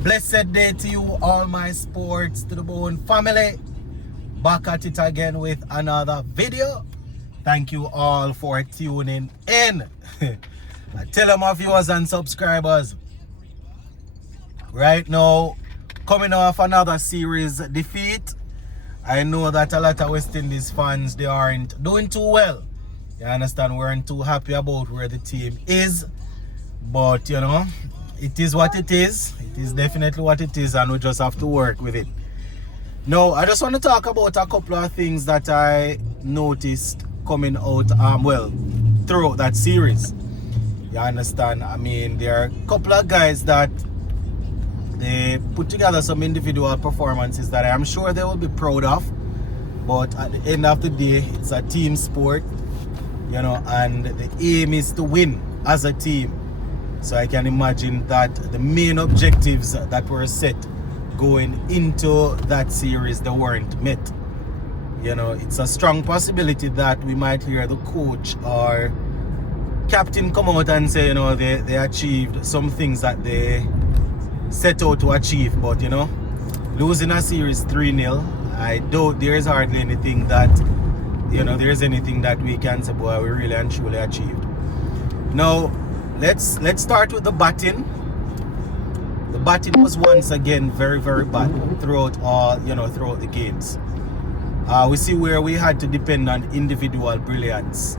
Blessed day to you, all my sports to the bone family. Back at it again with another video. Thank you all for tuning in. I tell my viewers and subscribers, right now, coming off another series defeat. I know that a lot of West Indies fans, they aren't doing too well. You understand, we aren't too happy about where the team is. But, you know, it is what it is. It is definitely what it is, and we just have to work with it. Now, I just want to talk about a couple of things that I noticed coming out, throughout that series. You understand? I mean, there are a couple of guys that they put together some individual performances that I'm sure they will be proud of. But at the end of the day, it's a team sport, you know, and the aim is to win as a team. So I can imagine that the main objectives that were set going into that series, they weren't met. You know, it's a strong possibility that we might hear the coach or captain come out and say, you know, they achieved some things that they set out to achieve. But, you know, losing a series 3-0, I doubt there is hardly anything that, you know, there is anything that we can say, boy, we really and truly achieved. Now, let's start with the batting. The batting was once again very, very bad throughout throughout the games. We see where we had to depend on individual brilliance.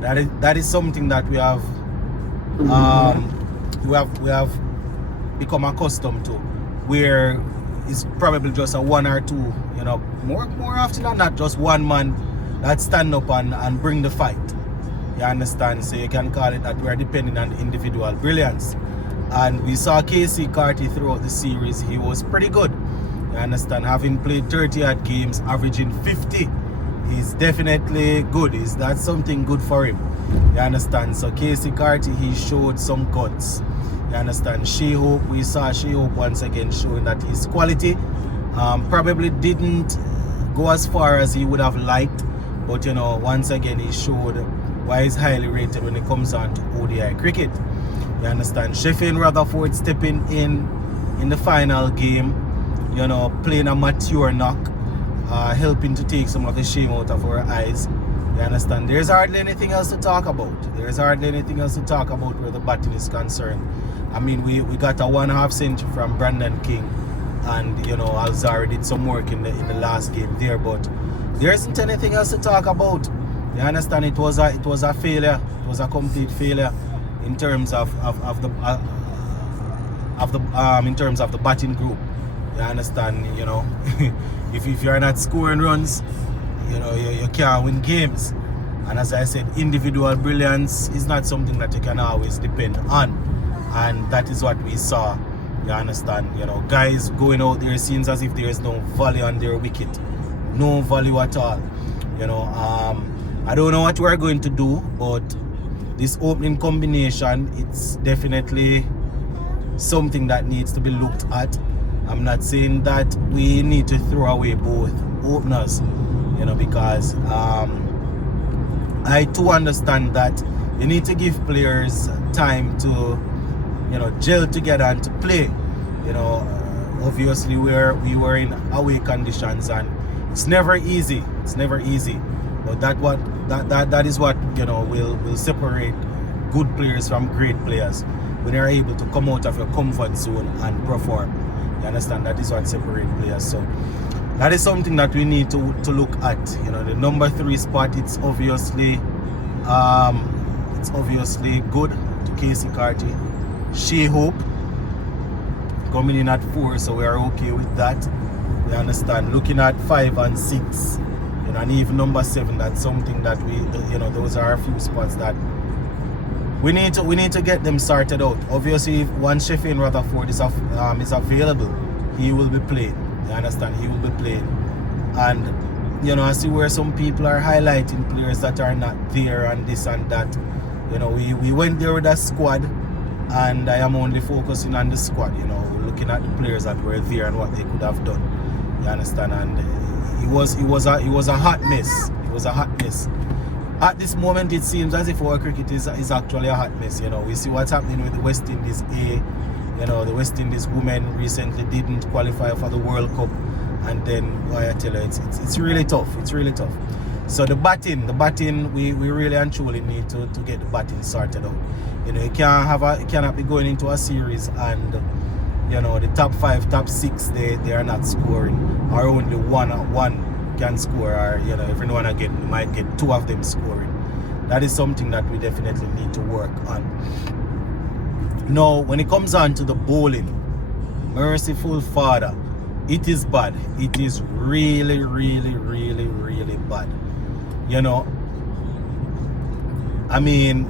That is something that we have become accustomed to, where it's probably just a one or two, you know, more often than not, just one man that stand up and bring the fight. You understand? So you can call it that we are depending on individual brilliance. And we saw Casey Carty throughout the series. He was pretty good. You understand? Having played 30 odd games, averaging 50, he's definitely good. That's something good for him. You understand? So Casey Carty, he showed some guts. You understand? She-Hope, we saw She-Hope once again showing that his quality probably didn't go as far as he would have liked. But, you know, once again, he showed why he's highly rated when it comes on to ODI cricket. You understand? Sheffield Rutherford stepping in the final game, you know, playing a mature knock, helping to take some of the shame out of our eyes. You understand? There's hardly anything else to talk about. There's hardly anything else to talk about where the batting is concerned. I mean, we got a 1.5 century from Brandon King, and, you know, Alzari did some work in the last game there, but there isn't anything else to talk about. You understand? It was a failure. It was a complete failure in terms of the batting group. You understand? You know, if you're not scoring runs, you know, you can't win games. And as I said, individual brilliance is not something that you can always depend on, and that is what we saw. You understand? You know, guys going out there, seems as if there is no value on their wicket, no value at all. You know, I don't know what we're going to do, but this opening combination, it's definitely something that needs to be looked at. I'm not saying that we need to throw away both openers, you know, because I too understand that you need to give players time to, you know, gel together and to play. You know, obviously we were in away conditions, and it's never easy. It's never easy. But that is what, you know, will separate good players from great players, when they're able to come out of your comfort zone and perform. You understand? That is what separates players. So that is something that we need to look at. You know, the number 3 spot, it's obviously good to Casey Carty. She-Hope coming in at 4, so we are okay with that. You understand? Looking at 5 and 6, you know, and even number 7, that's something that we, you know, those are a few spots that we need to get them sorted out. Obviously, if one Sheffield Rutherford is available, he will be playing. You understand? He will be playing. And, you know, I see where some people are highlighting players that are not there and this and that. You know, we went there with a squad, and I am only focusing on the squad, you know, looking at the players that were there and what they could have done. You understand? And it was a hot mess. It was a hot mess. At this moment, it seems as if our cricket is actually a hot mess. You know, we see what's happening with the West Indies A. You know, the West Indies women recently didn't qualify for the World Cup, and then, boy, I tell you, it's really tough. It's really tough. So the batting, we really and truly need to get the batting sorted out. You know, you cannot be going into a series and, you know, the top 5, top 6 they are not scoring, or only one can score, or, you know, every now and again you might get 2 of them scoring. That is something that we definitely need to work on. Now, when it comes on to the bowling, merciful Father, it is bad. It is really, really, really, really bad. You know, I mean,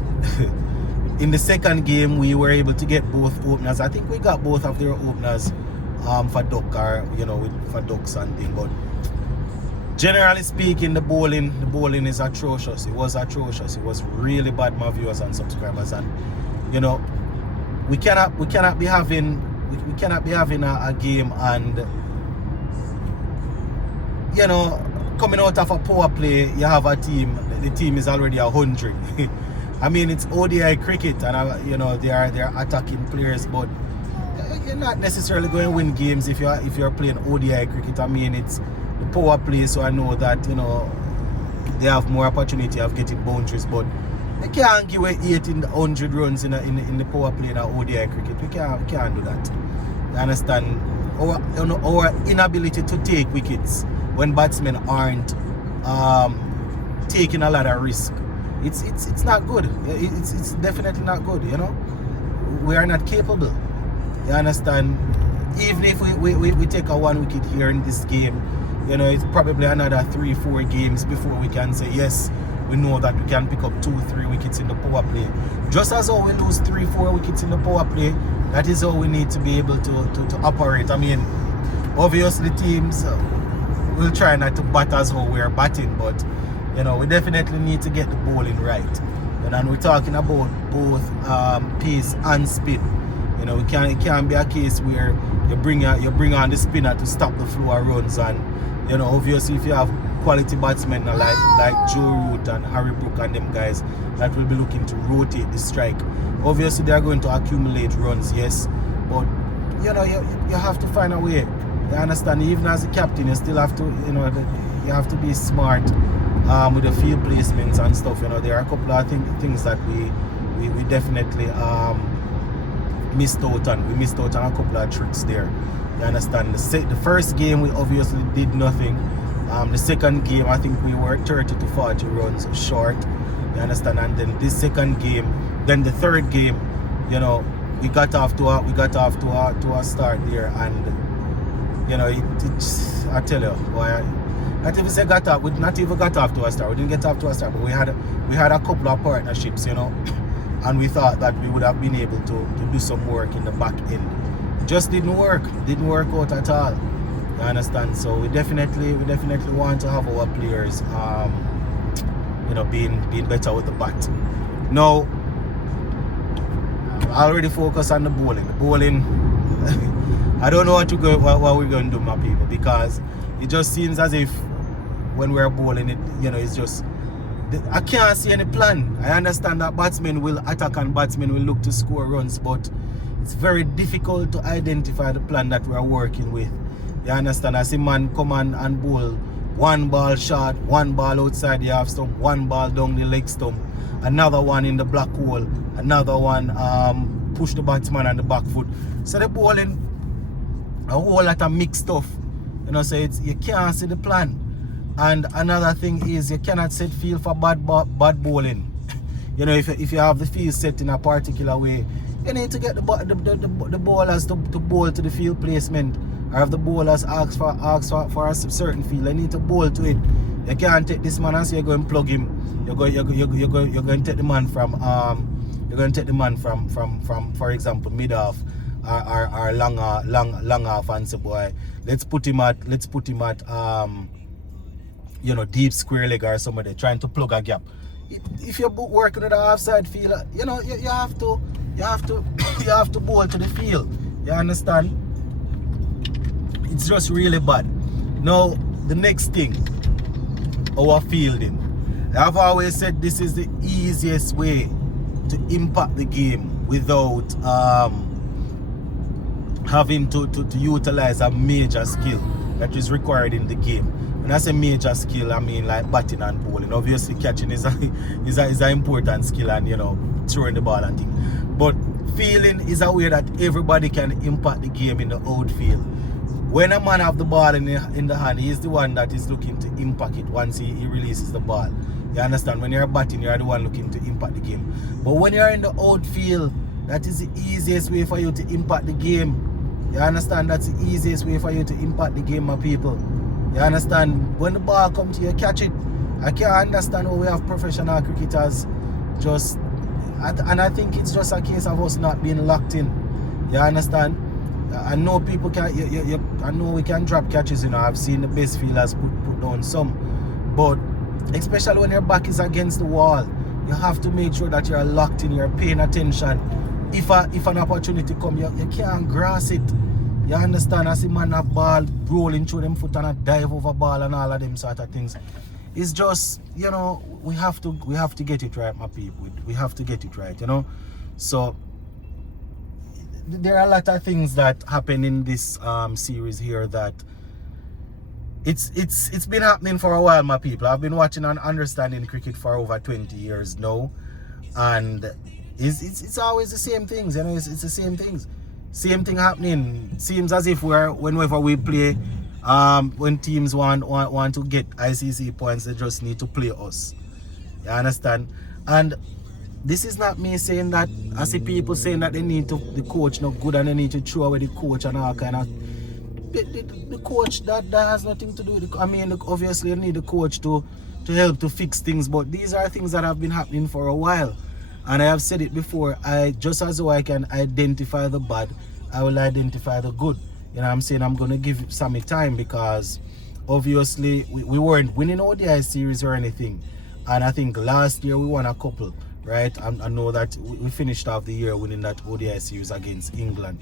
in the second game, we were able to get both openers. I think we got both of their openers for duck, or, you know, for ducks and thing. But generally speaking, the bowling is atrocious. It was atrocious. It was really bad, my viewers and subscribers. And, you know, we cannot be having a game and, you know, coming out of a power play, you have a team. The team is already 100. I mean, it's ODI cricket, and you know, they're attacking players, but you're not necessarily going to win games if you're playing ODI cricket. I mean, it's the power play, so I know that, you know, they have more opportunity of getting boundaries, but they can't give away 100 runs in the power play in ODI cricket. We can't do that. You understand? Our inability to take wickets when batsmen aren't taking a lot of risk. It's not good. It's definitely not good, you know. We are not capable. You understand? Even if we take a 1 wicket here in this game, you know, it's probably another 3-4 games before we can say, yes, we know that we can pick up 2-3 wickets in the power play. Just as how we lose 3-4 wickets in the power play, that is how we need to be able to operate. I mean, obviously teams will try not to bat as how we're batting, but, you know, we definitely need to get the bowling right. And we're talking about both pace and spin. You know, it can't be a case where you bring on the spinner to stop the flow of runs. And, you know, obviously if you have quality batsmen like Joe Root and Harry Brook and them guys that will be looking to rotate the strike, obviously they are going to accumulate runs, yes, but, you know, you have to find a way. You understand? Even as a captain, you still have to, you know, you have to be smart with the field placements and stuff. You know, there are a couple of things that we definitely missed out on. We missed out on a couple of tricks there. You understand? The first game we obviously did nothing. The second game, I think we were 30 to 40 runs short. You understand? And then this second game, then the third game, you know, we got off to a start there, and, you know, it's I tell you, boy, not even say got off. We not even got off to a start. We didn't get off to a start, but we had a couple of partnerships, you know, and we thought that we would have been able to do some work in the back end. It just didn't work. It didn't work out at all. You understand? So we definitely want to have our players, you know, being better with the bat. Now, I already focus on the bowling. The bowling, I don't know what we're going to do, my people, because it just seems as if when we're bowling, it, you know, it's just, I can't see any plan. I understand that batsmen will attack and batsmen will look to score runs, but it's very difficult to identify the plan that we're working with. You understand? I see man come on and bowl 1 ball short, 1 ball outside the half stump, 1 ball down the leg stump, another one in the black hole, another one push the batsman on the back foot. So they're bowling a whole lot of mixed stuff. You know, so you can't see the plan. And another thing is you cannot set field for bad bowling. You know, if you have the field set in a particular way, you need to get the bowlers to bowl to the field placement. Or if the bowlers ask for a certain field, they need to bowl to it. You can't take this man and say you're going to plug him. You're going to take the man from for example, mid off or long off, and say, boy, let's put him at you know, deep square leg or somebody trying to plug a gap. If you're working with an offside field, you know, you have to bowl to the field. You understand? It's just really bad. Now, the next thing, our fielding. I've always said this is the easiest way to impact the game without having to utilize a major skill that is required in the game. When I say major skill, I mean like batting and bowling. Obviously, catching is a important skill, and throwing the ball and things. But fielding is a way that everybody can impact the game in the outfield. When a man have the ball in the hand, he is the one that is looking to impact it once he releases the ball. You understand? When you're batting, you're the one looking to impact the game. But when you're in the outfield, that is the easiest way for you to impact the game. You understand? That's the easiest way for you to impact the game, my people. You understand? When the ball comes to you, catch it. I can't understand how we have professional cricketers just... And I think it's just a case of us not being locked in. You understand? I know people can... I know we can drop catches, I've seen the best fielders put down some. But especially when your back is against the wall, you have to make sure that you're locked in, you're paying attention. If an opportunity comes, you can't grasp it. You understand? I see man have ball rolling through them foot and a dive over ball and all of them sort of things. It's just, we have to get it right, my people. We have to get it right, So there are a lot of things that happen in this series here that it's been happening for a while, my people. I've been watching and understanding cricket for over 20 years now, and it's always the same things, it's the same things. Same thing happening. Seems as if whenever we play, when teams want to get ICC points, they just need to play us. You understand? And this is not me saying that. I see people saying that the coach not good and they need to throw away the coach and all kind of. The coach, that has nothing to do with obviously you need the coach to help to fix things, but these are things that have been happening for a while. And I have said it before, just as though I can identify the bad, I will identify the good. I'm saying I'm going to give Sammy time, because obviously we weren't winning ODI series or anything. And I think last year we won a couple, right? I know that we finished off the year winning that ODI series against England.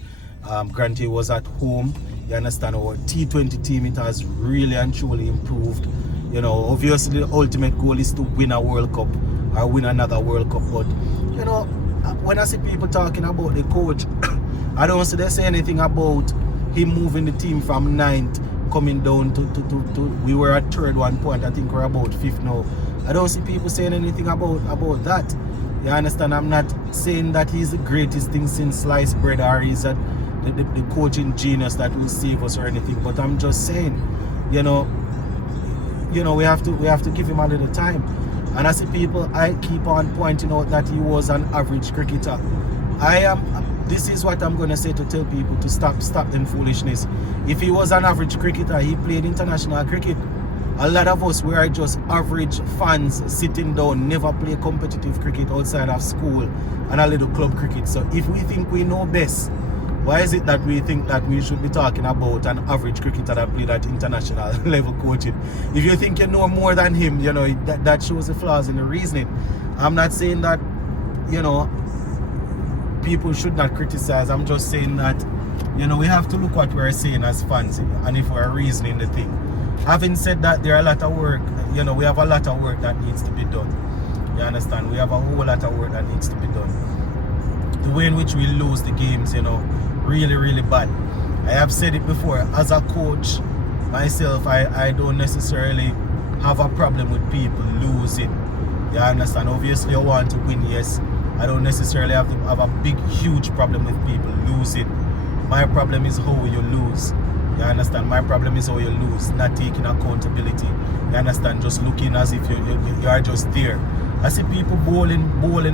Granted, it was at home. You understand, our T20 team, it has really and truly improved. Obviously the ultimate goal is to win a World Cup or win another World Cup. But when I see people talking about the coach, I don't see they say anything about him moving the team from 9th coming down to we were at third one point. I think we're about 5th now. I don't see people saying anything about that. You understand? I'm not saying that he's the greatest thing since sliced bread, or he's the coaching genius that will save us or anything. But I'm just saying, we have to give him a little time. And I see people, I keep on pointing out that he was an average cricketer. This is what I'm going to say to tell people to stop them foolishness. If he was an average cricketer, he played international cricket. A lot of us, we are just average fans sitting down, never play competitive cricket outside of school and a little club cricket. So if we think we know best, why is it that we think that we should be talking about an average cricketer that played at international level coaching? If you think you know more than him, that shows the flaws in the reasoning. I'm not saying that, people should not criticize. I'm just saying that, we have to look what we're saying as fans, and if we're reasoning the thing. Having said that, there are a lot of work, we have a lot of work that needs to be done. You understand? We have a whole lot of work that needs to be done. The way in which we lose the games, really, really bad. I have said it before, as a coach, myself, I don't necessarily have a problem with people losing. You understand? Obviously, I want to win, yes. I don't necessarily have a big, huge problem with people losing. My problem is how you lose. You understand? My problem is how you lose, not taking accountability. You understand? Just looking as if you are just there. I see people bowling,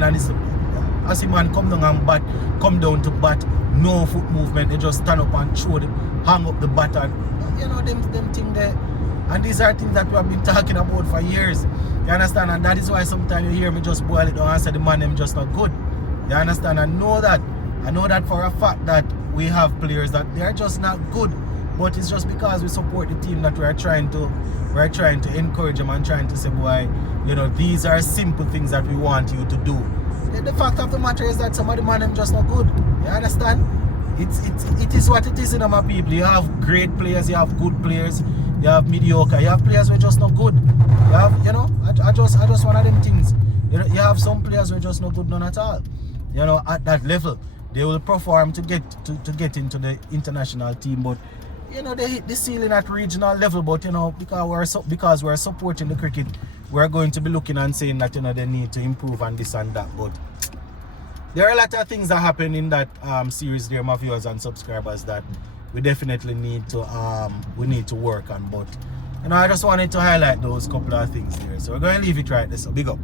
and I see man come down to bat, no foot movement. They just stand up and throw it, hang up the bat, and them thing there. And these are things that we have been talking about for years. You understand? And that is why sometimes you hear me just boil it down and say the man them just not good. You understand? I know that for a fact that we have players that they are just not good. But it's just because we support the team that we're trying to encourage them and trying to say, boy, these are simple things that we want you to do. The fact of the matter is that some of the man them just not good. You understand? It is what it is, my people. You have great players, you have good players, you have mediocre, you have players who are just not good. You have, I just one of them things. You have some players who are just not good, none at all. At that level. they will perform to get into the international team, but you know they hit the ceiling at regional level. But you know, because we're supporting the cricket, we're going to be looking and saying that you know they need to improve and this and that. But there are a lot of things that happen in that series there, my viewers and subscribers, that we definitely need to work on. But you know, I just wanted to highlight those couple of things there. So we're going to leave it right there. So big up.